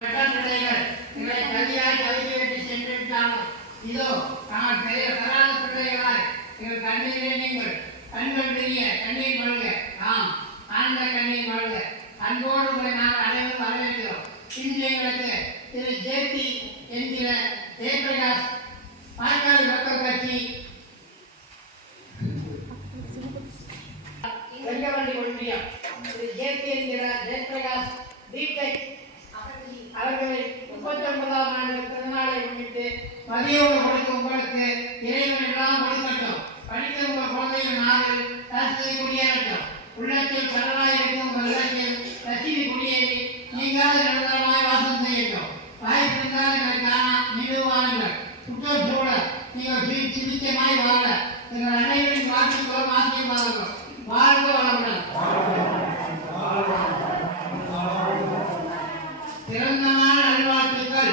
எங்களை கல்வியாய் கல்வி வெட்டி சென்றிருந்தாலும் இதோ நாங்கள் பெரிய தராத பிள்ளைகளாய் எங்கள் கண்ணீரை நீங்கள் கண்கள் பெரிய கண்ணீர் மல்க நாம் ஆழ்ந்த கண்ணீர் மல்க அன்போடு உங்களை நாங்கள் அனைவரும் வரவேற்கிறோம். இன்று எங்களுக்கு திரு ஜேபி என்கிற ஜெயபிரகாஷ் பாய்க்காடு மக்கள் கட்சி வெங்கவண்டி ஒன்றியம் திரு ஜேபி என்கிற ஜெயபிரகாஷ் பிடெக் அவர்களின் 39ஆம் ஆண்டு திருநாளை முன்னிட்டு மதிய உணவு கொடுக்க உங்களுக்கு இறைவன் எல்லாம் கொடுக்கட்டும். படித்த உங்கள் குழந்தைகள் நாளில் சரஸ்வதி குடியேறட்டும். உள்ளத்தில் கடலாய் இருக்கும் உங்கள் இல்லத்தில் லட்சுமி குடியேறி நீங்காத நிரந்தரமாய் வாசம் செய்யட்டும். வாய் பிறந்தால் எங்களை காண நிறுவானுங்கள். சுற்றுச்சூழல் நீங்கள் சிகிச்சைமாய் வாழ எங்கள் அனைவரின் வாழ்க்கைக்குள் ஆசீர்வாதங்கள். வாழ்க வளமுடன். பிறந்தநாள் நல்வாழ்த்துக்கள்.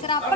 சரி அப்ப